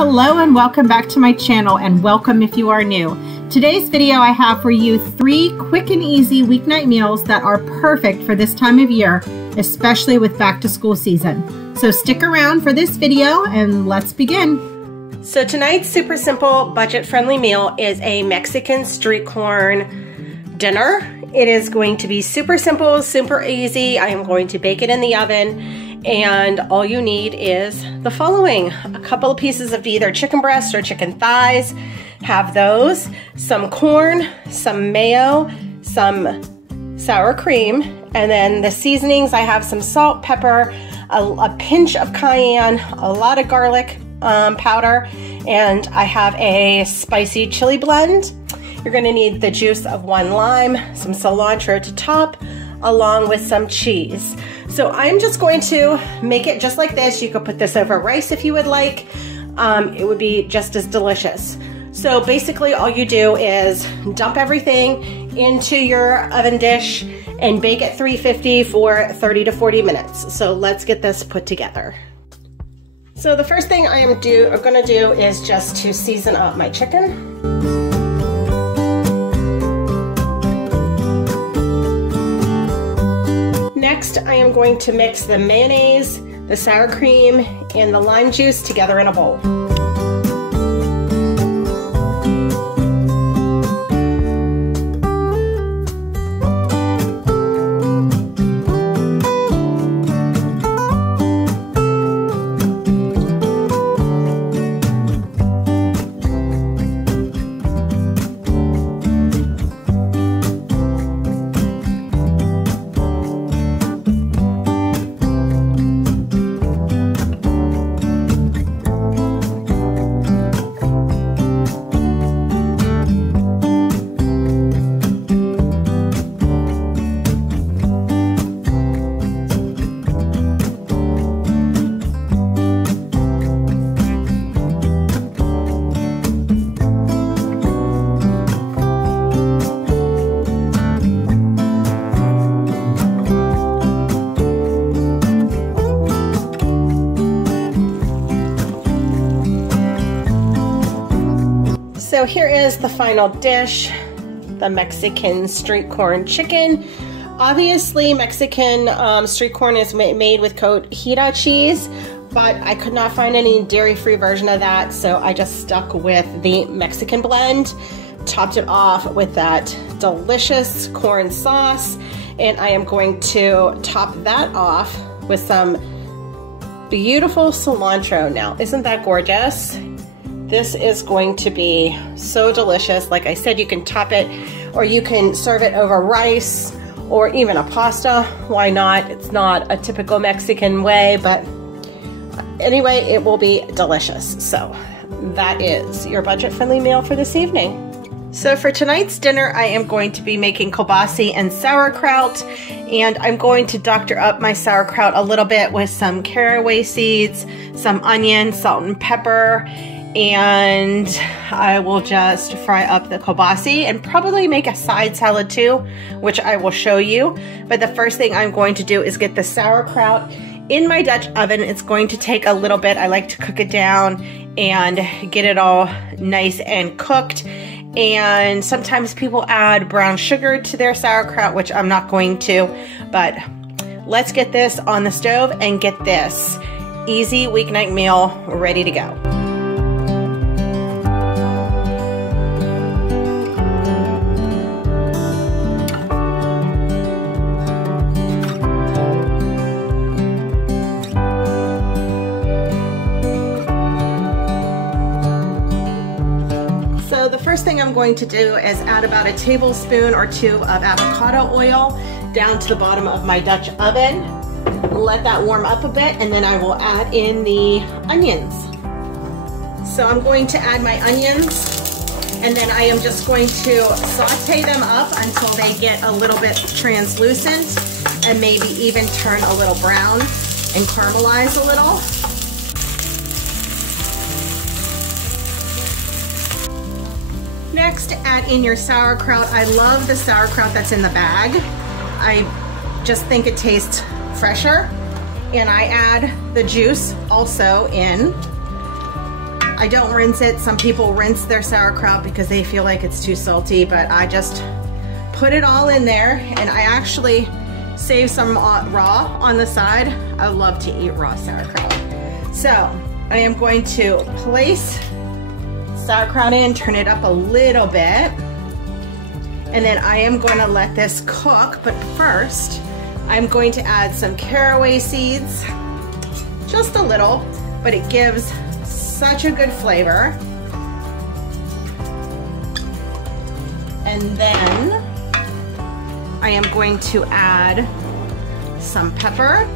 Hello and welcome back to my channel, and welcome if you are new. Today's video I have for you 3 quick and easy weeknight meals that are perfect for this time of year, especially with back to school season. So stick around for this video and let's begin. So tonight's super simple budget friendly meal is a Mexican street corn dinner. It is going to be super simple, super easy. I am going to bake it in the oven. And all you need is the following: a couple of pieces of either chicken breast or chicken thighs, have those, some corn, some mayo, some sour cream, and then the seasonings. I have some salt, pepper, a pinch of cayenne, a lot of garlic powder, and I have a spicy chili blend. You're gonna need the juice of 1 lime, some cilantro to top, along with some cheese. So I'm just going to make it just like this. You could put this over rice if you would like. It would be just as delicious. So basically all you do is dump everything into your oven dish and bake at 350 for 30 to 40 minutes. So let's get this put together. So the first thing I am gonna do is just to season up my chicken. Next, I am going to mix the mayonnaise, the sour cream, and the lime juice together in a bowl. So here is the final dish, the Mexican street corn chicken. Obviously, Mexican street corn is made with cotija cheese, but I could not find any dairy-free version of that, so I just stuck with the Mexican blend, topped it off with that delicious corn sauce, and I am going to top that off with some beautiful cilantro. Now, isn't that gorgeous? This is going to be so delicious. Like I said, you can top it or you can serve it over rice or even a pasta. Why not? It's not a typical Mexican way, but anyway, it will be delicious. So that is your budget-friendly meal for this evening. So for tonight's dinner, I am going to be making kobasi and sauerkraut, and I'm going to doctor up my sauerkraut a little bit with some caraway seeds, some onion, salt and pepper, and I will just fry up the kobasi and probably make a side salad too, which I will show you. But the first thing I'm going to do is get the sauerkraut in my Dutch oven. It's going to take a little bit. I like to cook it down and get it all nice and cooked. And sometimes people add brown sugar to their sauerkraut, which I'm not going to, but let's get this on the stove and get this easy weeknight meal ready to go. So the first thing I'm going to do is add about a tablespoon or 2 of avocado oil down to the bottom of my Dutch oven. Let that warm up a bit, and then I will add in the onions. So I'm going to add my onions, and then I am just going to saute them up until they get a little bit translucent and maybe even turn a little brown and caramelize a little. Next, add in your sauerkraut. I love the sauerkraut that's in the bag. I just think it tastes fresher. And I add the juice also in. I don't rinse it. Some people rinse their sauerkraut because they feel like it's too salty, but I just put it all in there, and I actually save some raw on the side. I love to eat raw sauerkraut. So I am going to place sauerkraut in, turn it up a little bit, and then I am going to let this cook. But first, I'm going to add some caraway seeds, just a little, but it gives such a good flavor. And then I am going to add some pepper.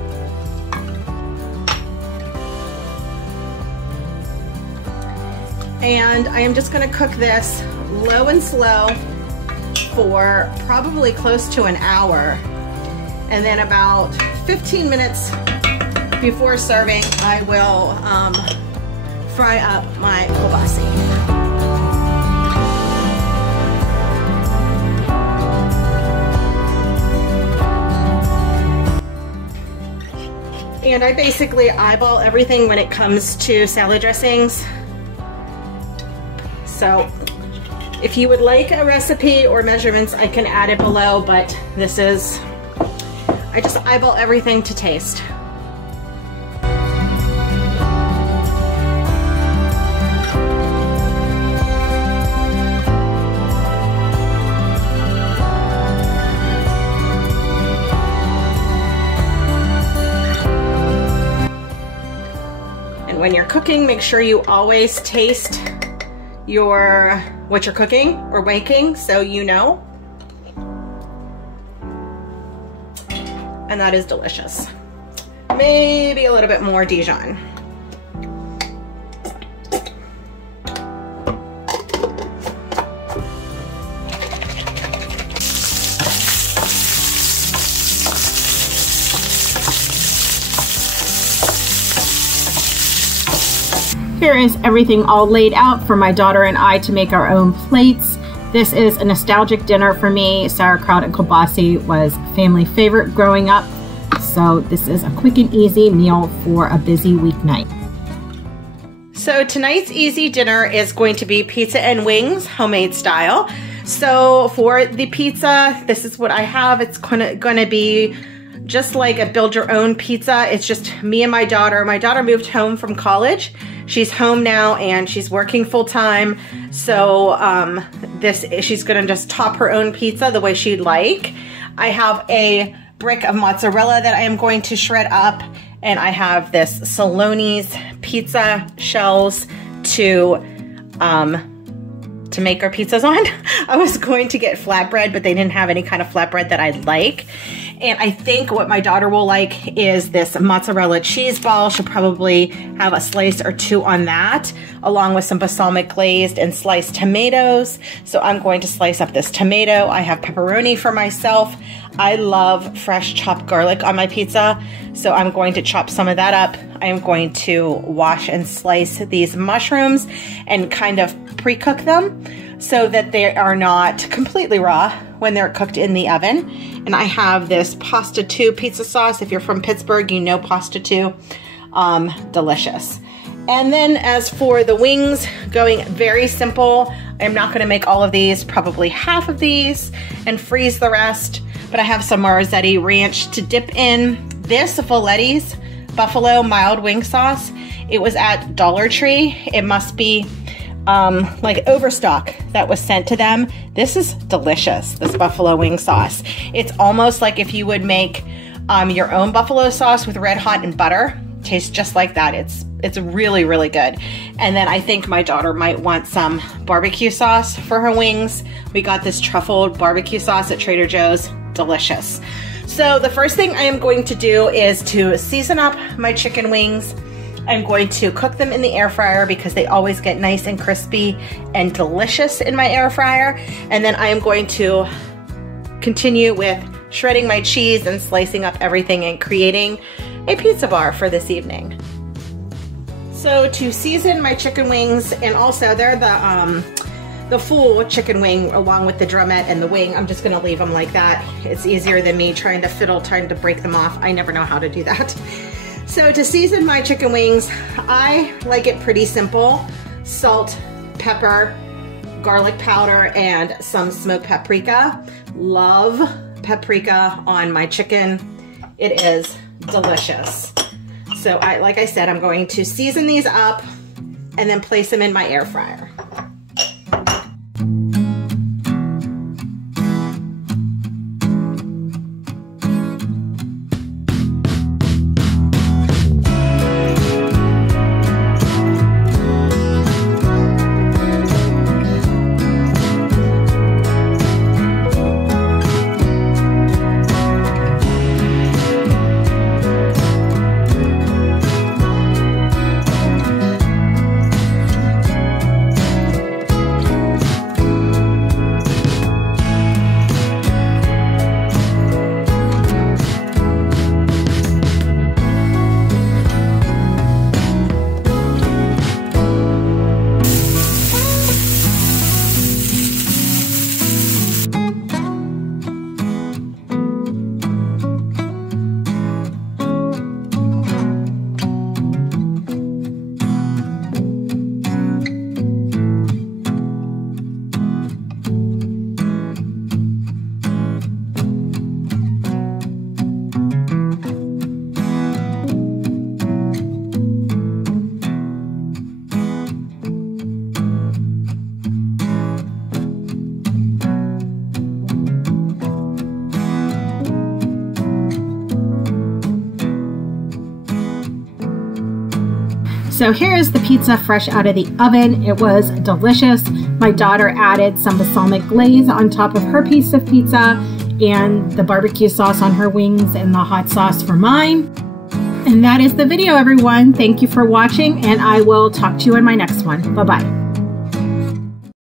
And I am just going to cook this low and slow for probably close to an hour. And then about 15 minutes before serving, I will fry up my kobasi. And I basically eyeball everything when it comes to salad dressings. So if you would like a recipe or measurements, I can add it below, but this is, I just eyeball everything to taste. When you're cooking, make sure you always taste what you're cooking or baking, so you know. And that is delicious. Maybe a little bit more Dijon. Here is everything all laid out for my daughter and I to make our own plates. This is a nostalgic dinner for me. Sauerkraut and kobasi was a family favorite growing up. So this is a quick and easy meal for a busy weeknight. So tonight's easy dinner is going to be pizza and wings, homemade style. So for the pizza, this is what I have. It's going to be just like a build your own pizza. It's just me and my daughter. My daughter moved home from college. She's home now and she's working full time. So she's gonna just top her own pizza the way she'd like. I have a brick of mozzarella that I am going to shred up, and I have this Saloni's pizza shells to make our pizzas on. I was going to get flatbread, but they didn't have any kind of flatbread that I like. And I think what my daughter will like is this mozzarella cheese ball. She'll probably have a slice or two on that, along with some balsamic glazed and sliced tomatoes. So I'm going to slice up this tomato. I have pepperoni for myself. I love fresh chopped garlic on my pizza, so I'm going to chop some of that up. I am going to wash and slice these mushrooms and kind of pre-cook them so that they are not completely raw when they're cooked in the oven. And I have this pasta 2 pizza sauce. If you're from Pittsburgh, you know pasta 2. Delicious. And then as for the wings, going very simple. I'm not gonna make all of these, probably half of these, and freeze the rest. But I have some Marzetti ranch to dip in. This Valetti's Buffalo mild wing sauce, it was at Dollar Tree. It must be like overstock that was sent to them. This is delicious, this buffalo wing sauce. It's almost like if you would make your own buffalo sauce with red hot and butter. Tastes just like that. It's really, really good. And then I think my daughter might want some barbecue sauce for her wings. We got this truffled barbecue sauce at Trader Joe's. Delicious. So the first thing I am going to do is to season up my chicken wings. I'm going to cook them in the air fryer because they always get nice and crispy and delicious in my air fryer. And then I am going to continue with shredding my cheese and slicing up everything and creating a pizza bar for this evening. So to season my chicken wings, and also they're the full chicken wing along with the drumette and the wing, I'm just gonna leave them like that. It's easier than me trying to break them off. I never know how to do that. So to season my chicken wings, I like it pretty simple. salt, pepper, garlic powder, and some smoked paprika. Love paprika on my chicken. It is delicious. So like I said, I'm going to season these up and then place them in my air fryer. So here is the pizza fresh out of the oven. It was delicious. My daughter added some balsamic glaze on top of her piece of pizza and the barbecue sauce on her wings and the hot sauce for mine. And that is the video, everyone. Thank you for watching, and I will talk to you in my next one. Bye-bye.